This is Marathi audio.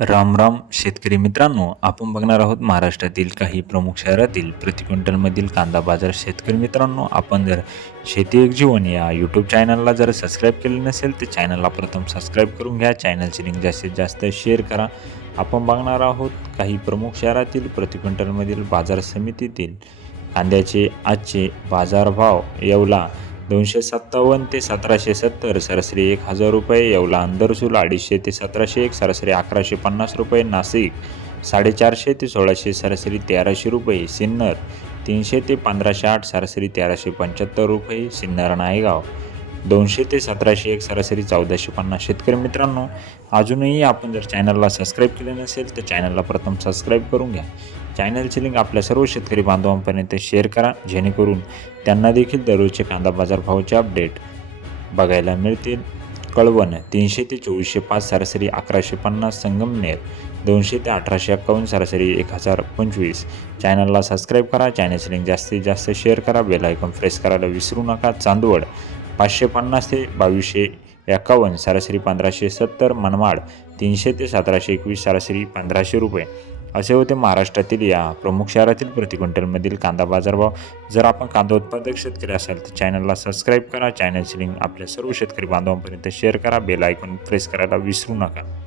राम राम शेतकरी मित्रांनो आपण बघणार आहोत महाराष्ट्रातील काही प्रमुख शहरातील प्रति क्विंटलमधील कांदा बाजार. शेतकरी मित्रांनो आपण जर शेती एक जीवन या यूट्यूब चॅनलला जर सबस्क्राईब केले नसेल तर चॅनलला प्रथम सबस्क्राईब करून घ्या. चॅनलची लिंक जास्तीत जास्त शेअर करा. आपण बघणार आहोत काही प्रमुख शहरातील प्रति क्विंटलमधील बाजार समितीतील कांद्याचे आजचे बाजारभाव येवला दोनशे सत्तावन्न ते सतराशे सत्तर सरासरी एक हजार रुपये येवला अंदरसूल अडीचशे ते सतराशे एक सरासरी अकराशे पन्नास रुपये नाशिक साडेचारशे ते सोळाशे सरासरी तेराशे रुपये सिन्नर तीनशे ते पंधराशे आठ सरासरी तेराशे पंच्याहत्तर रुपये सिन्नर नायगाव दोनशे ते सतराशे एक सरासरी चौदाशे पन्नास शेतकरी मित्रांनो. अजूनही आपण जर चॅनलला सबस्क्राईब केले नसेल तर चॅनलला प्रथम सबस्क्राईब करून घ्या. चॅनलची लिंक आपल्या सर्व शेतकरी बांधवांपर्यंत शेअर करा जेणेकरून त्यांना देखील दररोजचे कांदा बाजारभावाचे अपडेट बघायला मिळतील. कळवण तीनशे ते चोवीसशे पाच सरासरी अकराशे पन्नास संगमनेर दोनशे ते अठराशे एक्कावन्न सरासरी एक हजार पंचवीस. चॅनलला सबस्क्राईब करा चॅनलची लिंक जास्तीत जास्त शेअर करा बेल आयकॉन प्रेस करायला विसरू नका. चांदवड पाचशे पन्नास ते बावीसशे एक्कावन्न सरासरी पंधराशे सत्तर. मनमाड तीनशे ते सतराशे एकवीस सरासरी पंधराशे रुपये. असे होते महाराष्ट्रातील या प्रमुख शहरातील प्रति क्विंटलमधील कांदा बाजारभाव जर आपण कांदा उत्पादक शेतकरी असाल तर चॅनलला सबस्क्राईब करा. चॅनलची लिंक आपल्या सर्व शेतकरी बांधवांपर्यंत शेअर करा. बेल आयकॉन प्रेस करायला विसरू नका.